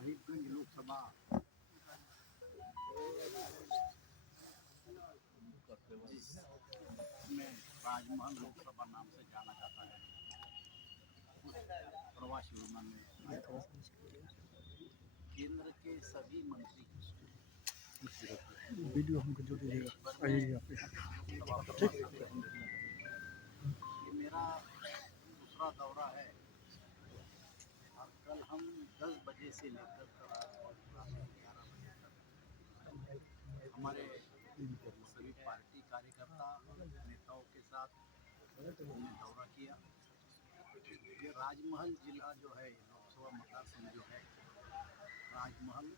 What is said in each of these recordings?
साहिबगंज लोकसभा जिसमें राजमहल लोकसभा नाम से जाना जाता है, उस प्रवासी विमान में केंद्र के सभी मंत्री वीडियो हमको जो दीजिएगा आइए यहाँ पे। ठीक। ये मेरा दूसरा दौरा है और कल हम 10 बजे से लेकर कल रात 11 बजे तक हमारे सभी पार्टी कार्यकर्ता नेताओं के साथ हमने दौरा किया। ये राजमहल जिला जो है, लोकसभा मतदार संघ जो है, राजमहल,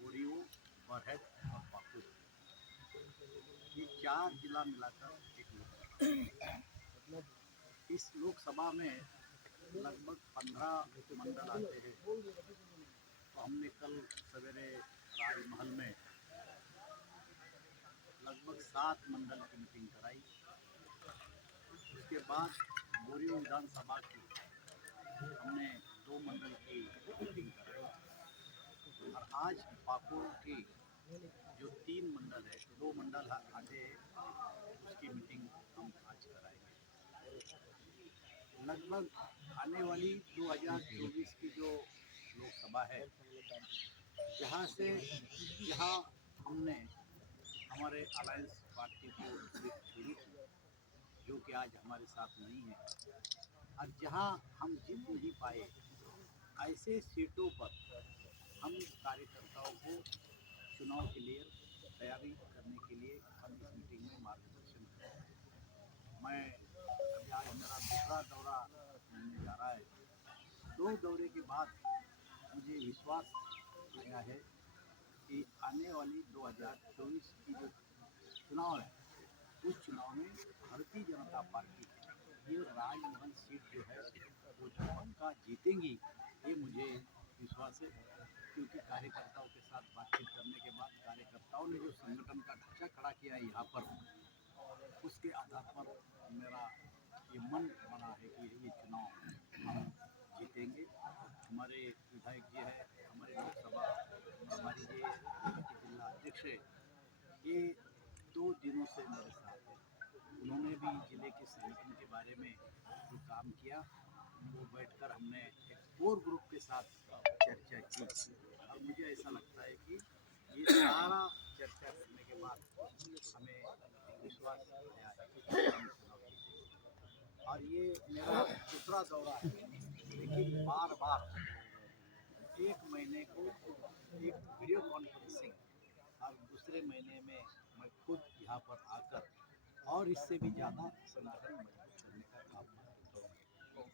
बोरियो, बरहेट और पाकुड़, ये 4 जिला मिलाकर एक लोकसभा। इस लोकसभा में लगभग 15 मंडल आते हैं। तो हमने कल सवेरे राजमहल में लगभग 7 मंडल की मीटिंग कराई। उसके बाद बोरियो विधानसभा की हमने 2 मंडल की मीटिंग कराई और आज पाकुड़ की जो 3 मंडल है, 2 मंडल आगे उसकी मीटिंग हम आज कराएंगे। लगभग आने वाली 2024 की जो लोकसभा है, जहाँ हमने हमारे अलायंस पार्टी को सीट छोड़ी थी, जो कि आज हमारे साथ नहीं है, और जहाँ हम जीत नहीं पाए, ऐसे सीटों पर हम कार्यकर्ताओं को चुनाव के लिए तैयारी करने के लिए हम इस मीटिंग में मार्गदर्शन करेंगे। मैं अभी आज मेरा दूसरा दौरा होने जा रहा है। 2 दौरे के बाद मुझे विश्वास आया है कि आने वाली 2024 की जो चुनाव है, उस चुनाव में भारतीय जनता पार्टी ये राजमहल सीट जो है वो पक्का जीतेंगी, ये मुझे विश्वास है। क्योंकि कार्यकर्ताओं के साथ बातचीत करने के बाद कार्यकर्ताओं ने जो संगठन का ढांचा खड़ा किया है यहाँ पर, उसके आधार पर मेरा ये मन बना है कि ये चुनाव हम जीतेंगे। हमारे विधायक जी है, हमारे लोकसभा हमारी ये जिला अध्यक्ष है, ये 2 दिनों से मेरे साथ है। उन्होंने भी जिले के संगठन के बारे में जो काम किया, वो बैठकर हमने एक कोर ग्रुप के साथ चर्चा की और मुझे ऐसा लगता है कि ये सारा चर्चा करने के बाद हमें विश्वास आया है कि हम चुनाव जीतेंगे। और ये मेरा दूसरा दौरा है, लेकिन बार बार 1 महीने को एक वीडियो कॉन्फ्रेंसिंग और दूसरे महीने में मैं खुद यहाँ पर आकर और इससे भी ज़्यादा संगठन मजबूत करने का काम करता हूँ।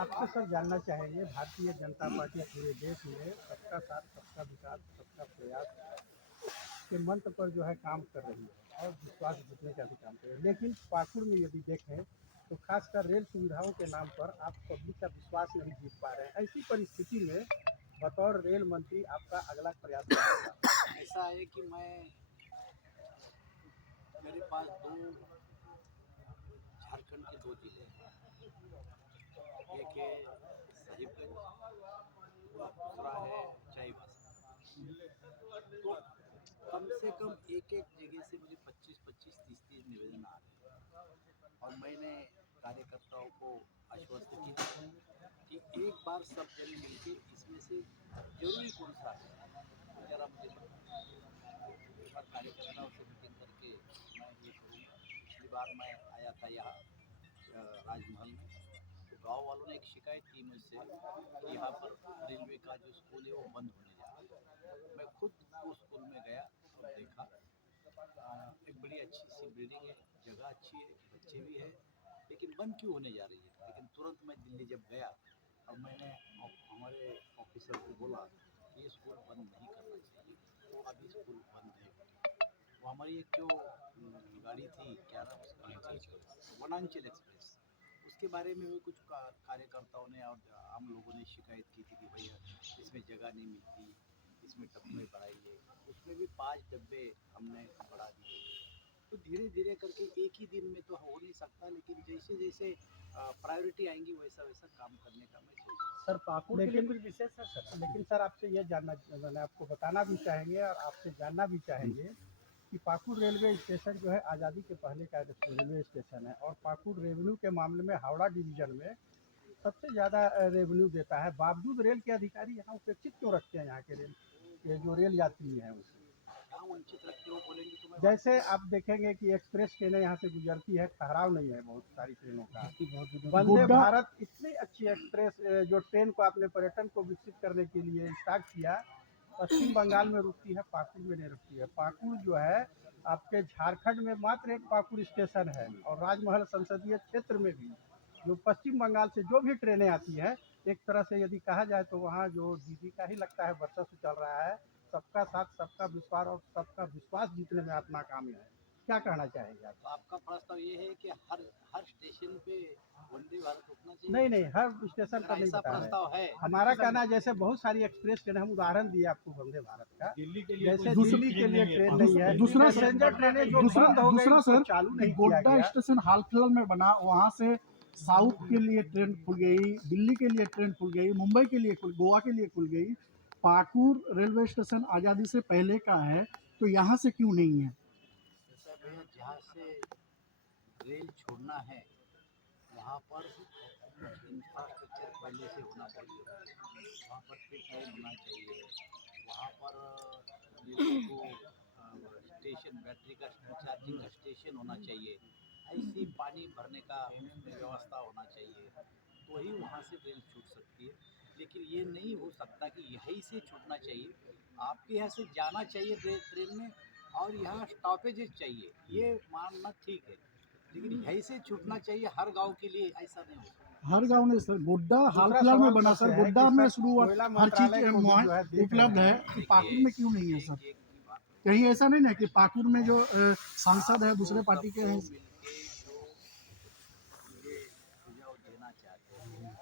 आपसे सर जानना चाहेंगे, भारतीय जनता पार्टी पूरे देश में सबका साथ, सबका विकास, सबका प्रयास के मंत्र पर जो है काम कर रही है और विश्वास जीतने का भी काम कर रही है। लेकिन पाकुड़ में यदि देखें तो खासकर रेल सुविधाओं के नाम पर आप पब्लिक का विश्वास नहीं जीत पा रहे हैं। ऐसी परिस्थिति में बतौर रेल मंत्री आपका अगला प्रयास क्या होगा? ऐसा है कि मेरे पास 2 झारखंड के 2 जिले हैं, एक है साहिबगंज और दूसरा है चाईबासा। तो कम से कम एक जगह से मुझे 25-25, 30-30 निवेदन आ रहे हैं और मैंने कार्यकर्ताओं को आश्वस्त किया कि एक बार सब जने मिलकर इसमें से जरूरी कौन सा है वो जरा मुझे बताएं। एक बार कार्यकर्ताओं से मीटिंग करके मैं ये करूँगा। पिछली बार मैं आया था यहाँ राजमहल में, तो गांव वालों ने एक शिकायत की मुझसे कि यहाँ पर रेलवे का जो स्कूल है वो बंद होने जा रहा है। मैं खुद उस स्कूल में गया और देखा, एक बड़ी अच्छी सी बिल्डिंग है, जगह अच्छी है, बच्चे भी हैं, लेकिन बंद क्यों होने जा रही है। लेकिन तुरंत मैं दिल्ली जब गया और मैंने हमारे ऑफिसर को बोला कि ये स्कूल बंद नहीं करना चाहिए, तो अभी स्कूल बंद नहीं होगा। वो हमारी एक जो गाड़ी थी, क्या नाम उसका, वनांचल एक्सप्रेस, उसके बारे में भी कुछ कार्यकर्ताओं ने और आम लोगों ने शिकायत की थी कि भैया इसमें जगह नहीं मिलती, इसमें डब्बे बढ़ाइए। उसमें भी 5 डब्बे हमने बढ़ा दिए। तो धीरे धीरे करके एक ही दिन में तो हो नहीं सकता, लेकिन जैसे जैसे प्रायोरिटी आएंगी वैसा वैसा काम करने का मैं सोच रहा हूँ। सर पाकुड़ के लिए कुछ विशेष है सर? लेकिन सर आपसे ये जानना, मैंने आपको बताना भी चाहेंगे और आपसे जानना भी चाहेंगे कि पाकुड़ रेलवे स्टेशन जो है आज़ादी के पहले का रेलवे स्टेशन है, और पाकुड़ रेवेन्यू के मामले में हावड़ा डिवीजन में सबसे ज़्यादा रेवेन्यू देता है, बावजूद रेल के अधिकारी यहाँ उपेक्षित क्यों रखते हैं यहाँ के रेल के जो रेल यात्री हैं उसे? क्या वंचित रखते हो बोलेंगे तो मैं जैसे आप देखेंगे कि एक्सप्रेस ट्रेनें यहाँ से गुजरती है, ठहराव नहीं है बहुत सारी ट्रेनों का। वंदे भारत इतनी अच्छी एक्सप्रेस जो ट्रेन को अपने पर्यटन को विकसित करने के लिए स्टार्ट किया, पश्चिम बंगाल में रुकती है, पाकुड़ में नहीं रुकती है। पाकुड़ जो है आपके झारखंड में मात्र एक पाकुड़ स्टेशन है, और राजमहल संसदीय क्षेत्र में भी जो पश्चिम बंगाल से जो भी ट्रेनें आती हैं, एक तरह से यदि कहा जाए तो वहाँ जो दीदी का ही लगता है वर्चस्व चल रहा है, सबका साथ सबका विश्वास, और सबका विश्वास जीतने में अपना काम है। क्या कहना चाहेंगे आप? तो आपका प्रस्ताव ये है कि हर हर स्टेशन पे वंदे भारत रुकना चाहिए? नहीं नहीं, हर स्टेशन पर अगर नहीं ऐसा बता रहे प्रस्ताव है हैं। हमारा कहना है जैसे बहुत सारी एक्सप्रेस ट्रेन, हम उदाहरण दिए आपको वंदे भारत का, दिल्ली के लिए जैसे कोई दिल्ली के लिए ट्रेन नहीं है, दूसरा पैसेंजर ट्रेनें जो दूसरा बंद हो गई दूसरा उसको सर चालू नहीं किया गोड्डा गया। स्टेशन हाल फिलहाल में बना, वहां से साउथ के लिए ट्रेन खुल गई, दिल्ली के लिए ट्रेन खुल गई, मुंबई के लिए खुल, गोवा के लिए खुल गई। पाकुड़ रेलवे स्टेशन आज़ादी से पहले का है, तो यहाँ से क्यों नहीं है? जैसा भैया जहाँ से रेल छोड़ना है वहाँ पर इंफ्रास्ट्रक्चर पहले से होना चाहिए, वहाँ पर पिक लाइन होना चाहिए, वहाँ पर स्टेशन बैटरी का चार्जिंग का स्टेशन होना चाहिए, ऐसी पानी भरने का व्यवस्था होना चाहिए, तो ही वहाँ से रेल छूट सकती है। लेकिन ये नहीं हो सकता कि यहीं से छूटना चाहिए, आपके यहाँ से जाना चाहिए ट्रेन में और यहाँ स्टॉपेजेस चाहिए, ये मानना ठीक है, लेकिन यहीं से छूटना चाहिए हर गांव के लिए, ऐसा नहीं हो सकता। हर गांव में सर गोड्डा हाल दूसरा फिलहाल में सवाल बना सबसे सर, है गोड्डा कि में सर शुरुआत कोयला हर चीज मंत्रालय को भी जो है देख उपलब्ध रहे है, हैं। तो पाकुड़ में क्यों नहीं है सर? एक की बात कहीं ऐसा नहीं ना कि पाकुड़ में जो सांसद है दूसरे आपको पार्टी के सबको हैं? मिलके जो मुझे सुझाव देना चाहते हैं,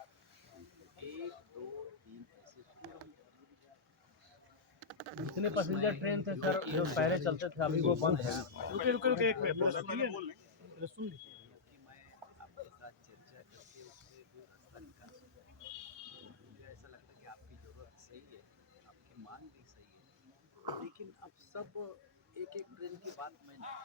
1 2 3 ऐसे सुझाव जितने पैसेंजर ट्रेन थे सर जो पहले चलते थे अभी वो बंद है। रुके रुके रुके एक मिनट सुन लीजिए। कि मैं आपके साथ चर्चा करके उससे कोई रास्ता निकाल सकूँ। मुझे ऐसा लगता है कि आपकी ज़रूरत सही है, आपकी मांग भी सही है, लेकिन अब सब एक एक ट्रेन की बात मैं नहीं,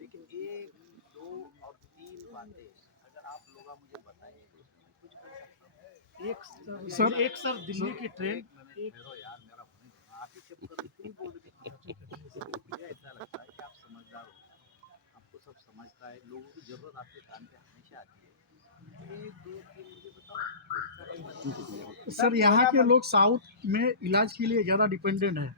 लेकिन 1 2 और 3 बातें अगर आप लोग मुझे बताएं तो उसमें मैं कुछ कर सकता हूँ। एक सर दिल्ली की ट्रेन एक मिनट ठहरो यार, मेरा होने दो, आप ही चुप कर क्यों बोल रहे हैं? मुझे ऐसा लगता है कि आप समझदार हो, आपको सब समझता है, लोगों की जरूरत आपके कान पे हमेशा आती है। 1 2 3 मुझे बताओ। सर यहाँ के लोग साउथ में इलाज के लिए ज़्यादा डिपेंडेंट है,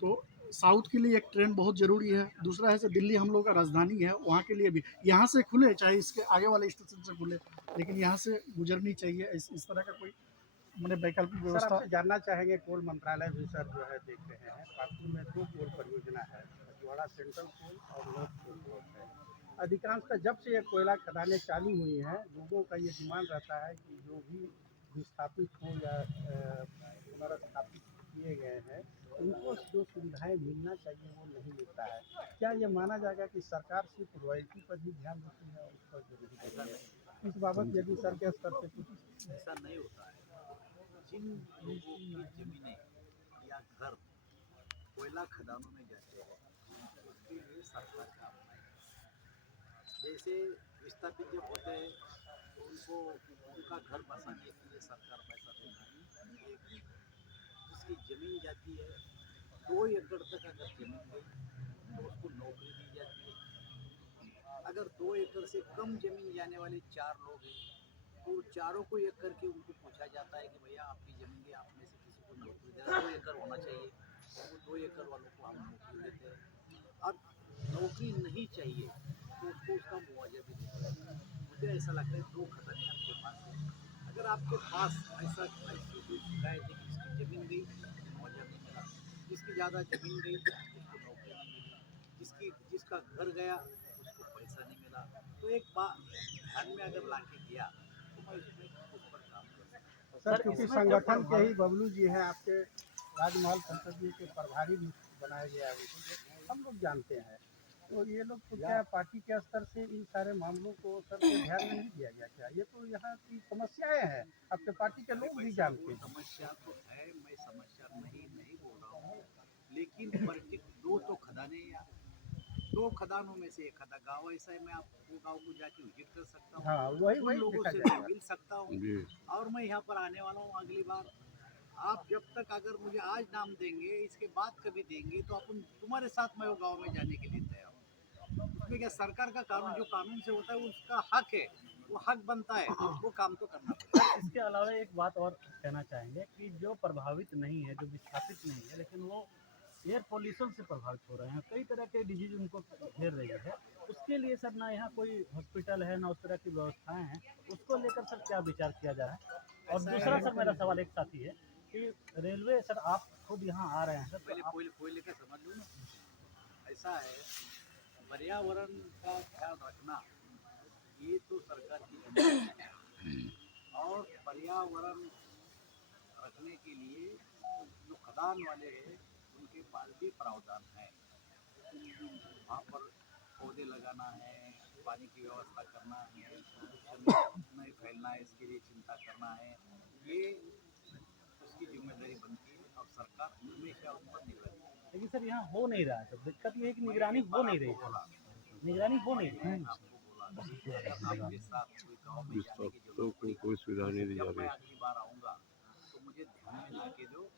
तो साउथ के लिए एक ट्रेन बहुत ज़रूरी है। दूसरा है सर दिल्ली हम लोग का राजधानी है, वहाँ के लिए भी यहाँ से खुले, चाहे इसके आगे वाले स्टेशन से खुले, लेकिन यहाँ से गुजरनी चाहिए। इस तरह का कोई मैंने वैकल्पिक सर व्यवस्था। आपसे जानना चाहेंगे, कोल मंत्रालय भी सर जो है देख रहे हैं, पाकुड़ में 2 कोल परियोजना है, अजवाड़ा सेंट्रल कोल और नॉर्थ कोल ब्लॉक है। अधिकांशतः जब से ये कोयला खदानें चालू हुई हैं, लोगों का ये डिमांड रहता है कि जो भी विस्थापित हो या पुनर्स्थापित किए गए हैं, उनको जो सुविधाएं मिलना चाहिए वो नहीं मिलता है। क्या ये माना जाएगा कि सरकार सिर्फ रॉयल्टी पर ही ध्यान देती है और उस पर जो नहीं देती है? इस बाबत यदि सर के स्तर से कुछ ऐसा नहीं होता है। जिन लोगों की जमीनें या घर कोयला खदानों में जाते हैं उसके लिए सरकार का अपना है। जैसे विस्थापित जब होते हैं तो उनको उनका घर बसाने के लिए सरकार पैसा देता है। एक जिसकी जमीन जाती है 2 एकड़ तक अगर जमीन गई तो उसको नौकरी दी जाती है। अगर 2 एकड़ से कम जमीन जाने वाले 4 लोग हैं तो चारों को एक करके उनको पूछा जाता है कि भैया आपकी जमीन है, आप में से किसी को नौकरी देना, 2 एकड़ होना चाहिए, वो 2 एकड़ वालों को हम नौकरी देते हैं। अब नौकरी नहीं चाहिए तो उसको उसका मुआवजा भी देते हैं। मुझे ऐसा लगता है 2 खदानें आपके पास है, अगर आपके पास ऐसी कोई शिकायत है कि इसकी ज़मीन गई मुआवजा नहीं मिला, जिसकी ज़्यादा ज़मीन गई उसको नौकरी नहीं मिली, जिसका घर गया उसको पैसा नहीं मिला, तो एक बात ध्यान में अगर ला के दिया तो मैं इसमें उस पर काम कर सकता हूँ। सर, क्योंकि संगठन के ही बबलू जी हैं, आपके राजमहल संसदीय के प्रभारी भी बनाए गए हैं, हम लोग जानते हैं। तो ये लोग तो क्या पार्टी के स्तर से इन सारे मामलों को सर पे ध्यान में नहीं दिया गया क्या? ये तो यहाँ की समस्याएं हैं, आपके पार्टी के लोग भी जानते हैं। समस्या तो है, मैं समस्या नहीं बोल रहा हूँ, लेकिन दो तो खदानें या दो खदानों में से एक खदा गाँव ऐसा है, मैं आपको गाँव को जाके विजिट कर सकता हूँ, हाँ, वही उन वही लोगों देखा से मैं जाएगा। मिल सकता हूँ, और मैं यहाँ पर आने वाला हूँ अगली बार। आप जब तक अगर मुझे आज नाम देंगे, इसके बाद कभी देंगे, तो अपन तुम्हारे साथ मैं वो गाँव में जाने के लिए तैयार हूँ। उसमें क्या, सरकार का कानून जो कानून से होता है उसका हक है, वो हक बनता है, वो काम तो करना पड़ेगा। सर इसके अलावा एक बात और कहना चाहेंगे कि जो प्रभावित नहीं है, जो विस्थापित नहीं है, लेकिन वो एयर पोल्यूशन से प्रभावित हो रहे हैं, कई तरह के डिजीज उनको घेर रही है, उसके लिए सर ना यहाँ कोई हॉस्पिटल है, ना उस तरह की व्यवस्थाएं हैं, उसको लेकर सर क्या विचार किया जा रहा है? और ऐसा दूसरा है, सर मेरा सवाल एक साथी है कि रेलवे सर आप खुद यहाँ आ रहे हैं सर, पहले तो आप कोयले का समझ लो ना। ऐसा है, पर्यावरण का ख्याल रखना ये तो सरकार की जिम्मेदारी है, और पर्यावरण रखने के लिए जो खदान वाले हैं उनके पास भी प्रावधान है। वहाँ पर पौधे लगाना है, पानी की व्यवस्था करना है, प्रदूषण नहीं फैलना है, इसके लिए चिंता करना है, ये उसकी जिम्मेदारी बनती है, और सरकार हमेशा उस पर निगरानी रखती लेकिन सर यहाँ हो नहीं रहा है, सर दिक्कत ये है कि है। निगरानी मैं एक हो बार नहीं आपको रही बोला, सर, निगरानी हो नहीं रही। मैंने आपको बोला कि अगर आपके साथ कोई गाँव में जाने की जरूरत पड़ी, कोई सुविधा नहीं दी जा जब मैं रही। अगली बार आऊँगा तो मुझे ध्यान में ला के दो,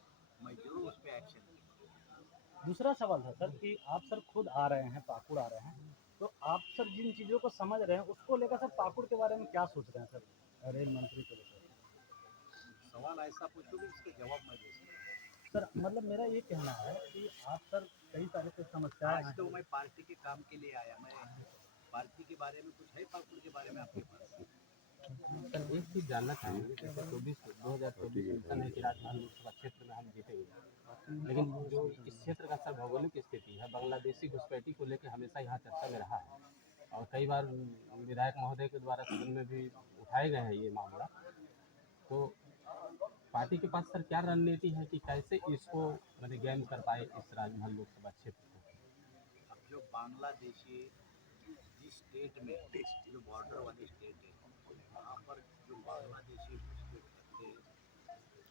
मैं जरूर उस पर एक्शन लूँगा। दूसरा सवाल था सर कि आप सर खुद आ रहे हैं, पाकुड़ आ रहे हैं, तो आप सर जिन चीज़ों को समझ रहे हैं उसको लेकर सर पाकुड़ के बारे में क्या सोच रहे हैं सर, रेल मंत्री को लेकर? सवाल ऐसा पूछोगे जिसका जवाब मैं दे सकता सर मतलब मेरा ये कहना है कि आप सर कई सारे तो हूँ। समस्याएं आज हैं। तो मैं पार्टी के काम के लिए आया, मैं पार्टी के बारे में कुछ है, पाकुड़ के बारे में आपके पास? सर एक चीज़ जानना चाहेंगे, जैसे 2024 इलेक्शन है कि राजधानी लोकसभा क्षेत्र में हम जीतेंगे, लेकिन जो इस क्षेत्र का सर भौगोलिक स्थिति है, बांग्लादेशी घुसपैठी को लेकर हमेशा यहाँ चर्चा में रहा है, और कई बार विधायक महोदय के द्वारा सदन में भी उठाए गए हैं ये मामला। तो पार्टी के पास सर क्या रणनीति है कि कैसे इसको मैंने गेम कर पाए इस राजधानी लोकसभा क्षेत्र को? अब जो बांग्लादेशी जिस स्टेट में, जो बॉर्डर वाली स्टेट है, वहाँ पर जो बांग्लादेशी घुसपैठ करते हैं,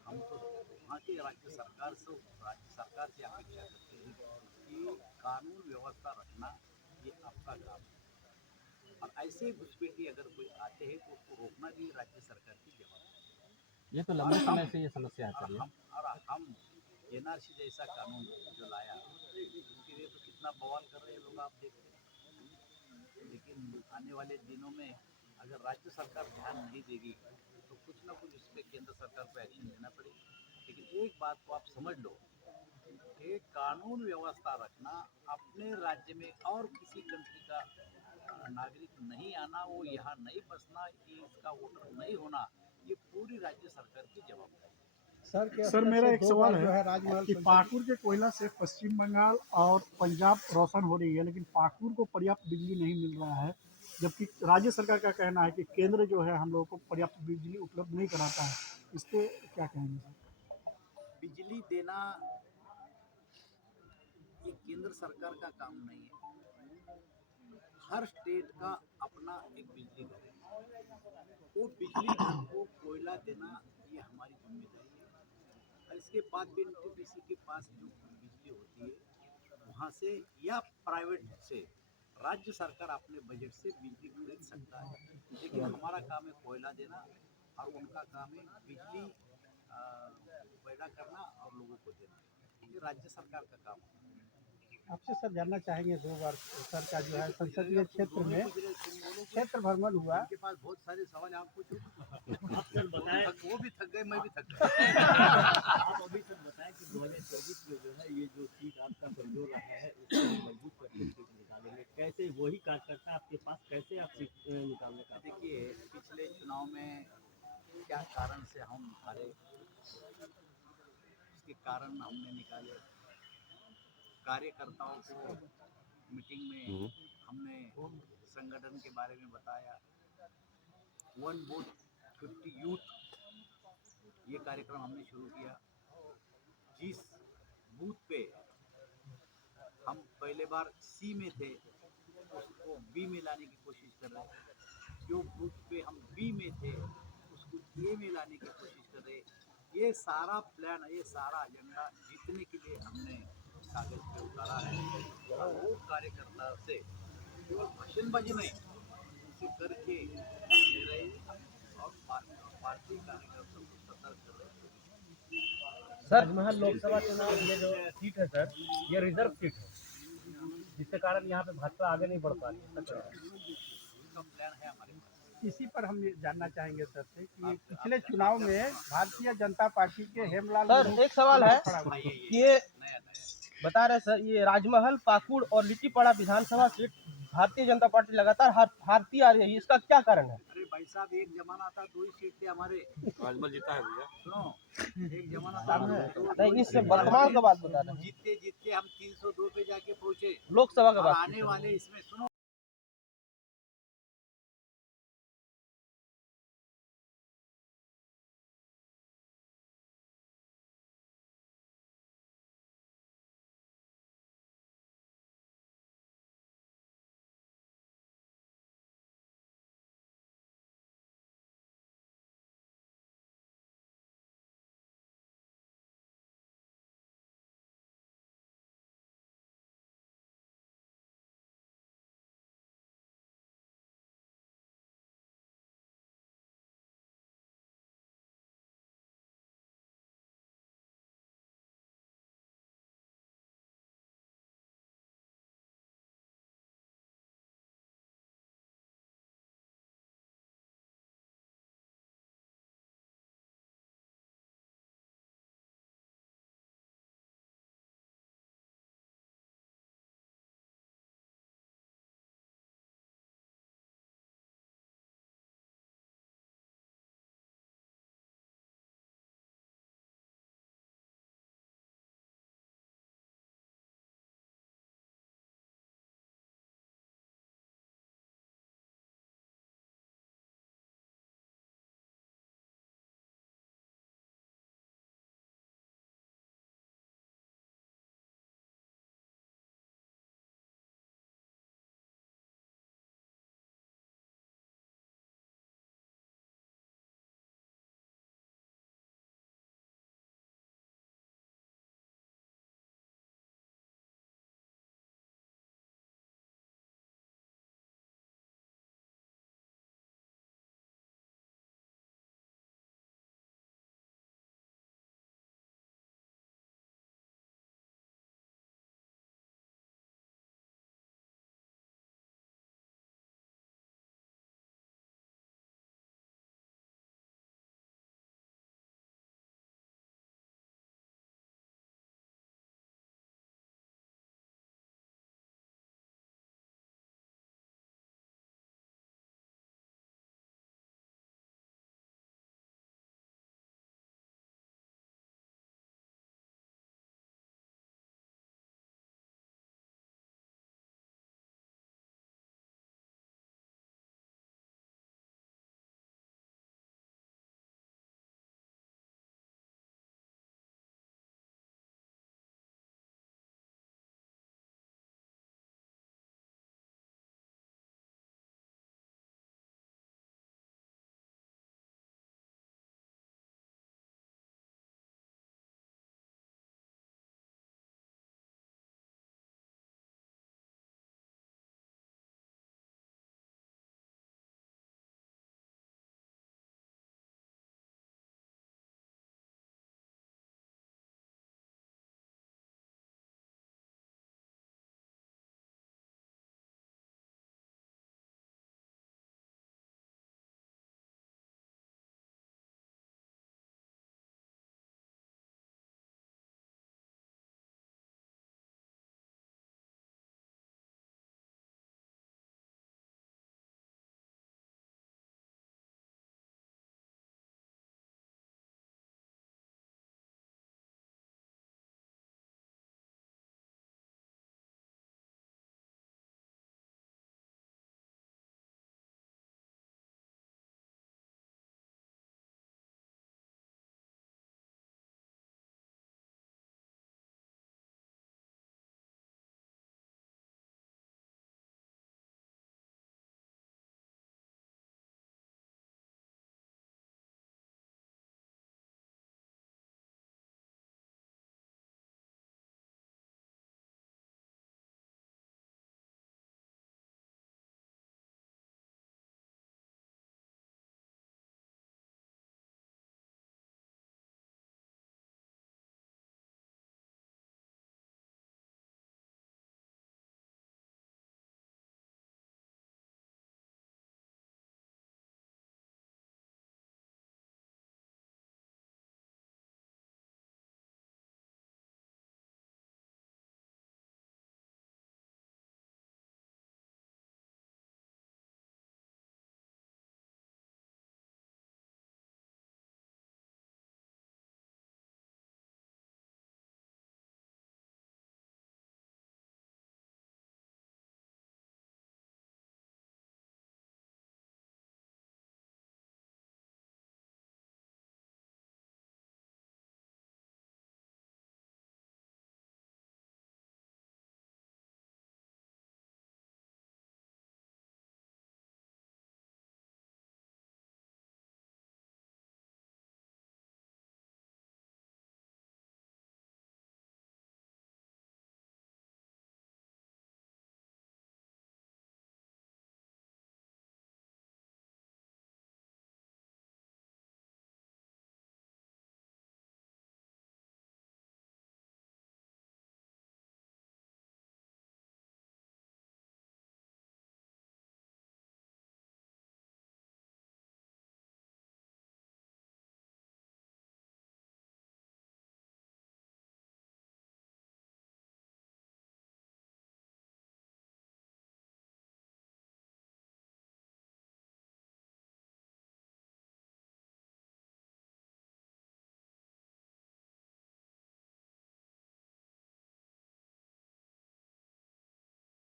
हम तो वहाँ के राज्य सरकार से अपेक्षा करते हैं कि कानून व्यवस्था रखना ये आपका काम है, और ऐसे घुसपैठी अगर कोई आते हैं तो उसको रोकना भी राज्य सरकार की जवाबदारी ये तो लंबे समय से ये समस्या है है। सर ये। और हम एनआरसी जैसा कानून जो लाया, उसके लिए तो कितना बवाल कर रहे हैं लोग, आप देखते हैं। लेकिन आने वाले दिनों में अगर राज्य सरकार ध्यान नहीं देगी तो कुछ ना कुछ इस पर केंद्र सरकार को एक्शन लेना पड़ेगा। लेकिन एक बात को आप समझ लो कि कानून व्यवस्था रखना, अपने राज्य में और किसी कंट्री का नागरिक नहीं आना, वो यहाँ नहीं बसना, कि इसका वोटर नहीं होना, ये पूरी राज्य सरकार की जवाबदारी है। सर के सर स्तर मेरा से एक 2 सवाल बार जो है है राजमहल कि संसदीय पाकुड़ के कोयला से पश्चिम बंगाल और पंजाब रोशन हो रही है, लेकिन पाकुड़ को पर्याप्त बिजली नहीं मिल रहा है, जबकि राज्य सरकार का कहना है कि केंद्र जो है हम लोगों को पर्याप्त बिजली उपलब्ध नहीं कराता है। इस पे क्या कहेंगे सर? बिजली देना ये केंद्र सरकार का काम नहीं है। हर स्टेट का अपना एक बिजली घर है, वो बिजली घर को कोयला देना ये हमारी जिम्मेदारी है। और इसके बाद भी एनटीपीसी के पास जो बिजली होती है वहाँ से या प्राइवेट से राज्य सरकार अपने बजट से बिजली खरीद सकता है, लेकिन हमारा काम है कोयला देना, और उनका काम है बिजली पैदा करना और लोगों को देना। ये राज्य सरकार का काम है। आपसे सर जानना चाहेंगे 2 बार सर का जो है संसदीय क्षेत्र में क्षेत्र भ्रमण हुआ। उनके पास बहुत सारे सवाल आप पूछो। आप सर बताएं, वो भी थक गए, मैं भी थक गया। आप अभी सर बताएं कि 2024 में जो है ये जो सीट आपका कमजोर रहा है उसको मजबूत करके सीट निकालेंगे, कैसे वही कार्यकर्ता आपके पास, कैसे आप सीट निकालने का? देखिए, पिछले चुनाव में क्या कारण से हम हारे, उसके कारण हमने निकाले। कार्यकर्ताओं को मीटिंग में हमने संगठन के बारे में बताया। 1 बूथ 50 यूथ, ये कार्यक्रम हमने शुरू किया। जिस बूथ पे हम पहले बार सी में थे, उसको बी में लाने की कोशिश कर रहे हैं। जो बूथ पे हम बी में थे उसको ए में लाने की कोशिश कर रहे हैं। ये सारा प्लान, ये सारा एजेंडा जीतने के लिए हमने कागज पे उतारा है। और वो कार्यकर्ता से केवल भाषणबाजी नहीं, उसे करके ले रहे हैं और पार्टी कार्यकर्ता को सतर्क कर रहे हैं। सर राजमहल लोकसभा चुनाव ये जो सीट है सर, ये रिजर्व सीट है, जिसके कारण यहाँ पे भाजपा आगे नहीं बढ़ पा रही है। उसका प्लान है हमारे पास। इसी पर हम ये जानना चाहेंगे सर से कि पिछले चुनाव में भारतीय जनता पार्टी के हेमलाल सर नेहरू एक सवाल है, हाँ, ये नया बता रहे सर, ये राजमहल, पाकुड़ और लिट्टीपाड़ा विधानसभा सीट भारतीय जनता पार्टी लगातार हारती आ रही है, इसका क्या कारण है? अरे भाई साहब, एक जमाना था 2 ही सीट थे हमारे। राजमहल जीता है भैया। सुनो, एक जमाना था नहीं, इससे वर्तमान का बात बता रहे हैं, जीतते जीतते हम 302 पे जाके पहुंचे। लोकसभा का और बात आने वाले इसमें सुनो,